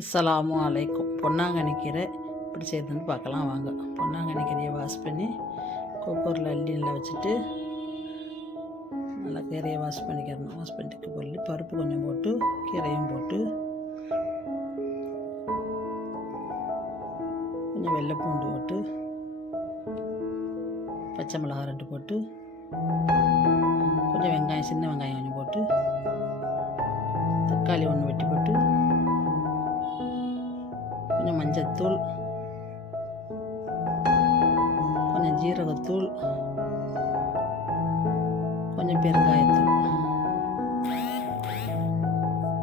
அஸ்லாம் அலைக்கும். பொன்னாங்கண்ணி கீரை எப்படி செய்யுதுன்னு பார்க்கலாம் வாங்க. பொன்னாங்கண்ணி கீரையை வாஷ் பண்ணி குக்கரில் அள்ளியில் வச்சுட்டு நல்லா கீரையை வாஷ் பண்ணிக்கிறணும். வாஷ் பண்ணிட்டு குக்கரில் பருப்பு கொஞ்சம் போட்டு கீரையும் போட்டு கொஞ்சம் வெள்ளை பூண்டு போட்டு பச்சை மிளகாய் ரெண்டு போட்டு கொஞ்சம் வெங்காயம் சின்ன வெங்காயம் கொஞ்சம் போட்டு தக்காளி ஒன்று வெட்டி மஞ்சத்தூள் கொஞ்சம் ஜீரகத்தூள். கொஞ்சம் பெருங்காயத்தூள்.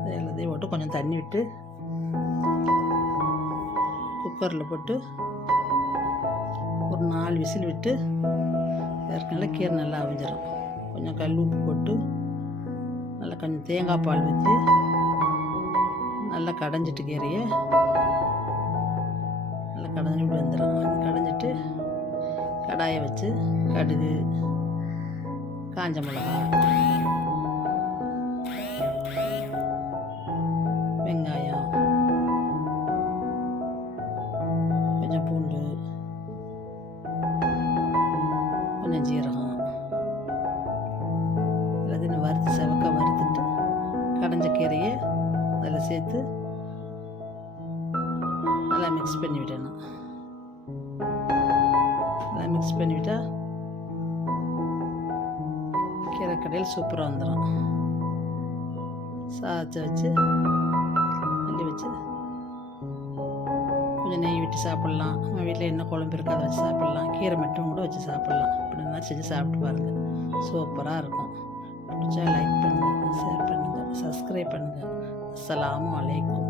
எல்லாத்தையும் போட்டு கொஞ்சம் தண்ணி விட்டு குக்கரில் போட்டு ஒரு நாலு விசில் விட்டு ஏற்கனவே கீரை நல்லா அவிஞ்சிடும் கொஞ்சம் கல் உப்பு போட்டு நல்லா கொஞ்சம் தேங்காய் பால் ஊற்றி நல்லா கடைஞ்சிட்டு கீரையை நல்லா கடைஞ்சி இப்படி வந்துடும் கடைஞ்சிட்டு கடாயை வச்சு கடுகு காஞ்ச மிளகா வெங்காயம் கொஞ்சம் பூண்டு கொஞ்சம் ஜீரகம். எல்லாத்தையும் வறுத்து செவக்க வறுத்துட்டு கடைஞ்ச கீரையை அதில் சேர்த்து நல்லா மிக்ஸ் பண்ணி விடணும். நல்லா மிக்ஸ் பண்ணிவிட்டா கீரை கடையில் சூப்பராக வந்துடும் சாதத்தை வச்சு அள்ளி வச்சு கொஞ்சம் நெய் விட்டு சாப்பிட்லாம். நம்ம வீட்டில் என்ன குழம்பு இருக்கோ அதை வச்சு சாப்பிட்லாம். கீரை மட்டும் கூட வச்சு சாப்பிட்லாம். இப்படி மாதிரி செஞ்சு சாப்பிட்டு பாருங்கள் சூப்பராக இருக்கும். பிடிச்சா லைக் பண்ணுங்கள் ஷேர் பண்ணுங்கள் சப்ஸ்கிரைப் பண்ணுங்கள் அஸ்ஸலாமு வலைக்கும்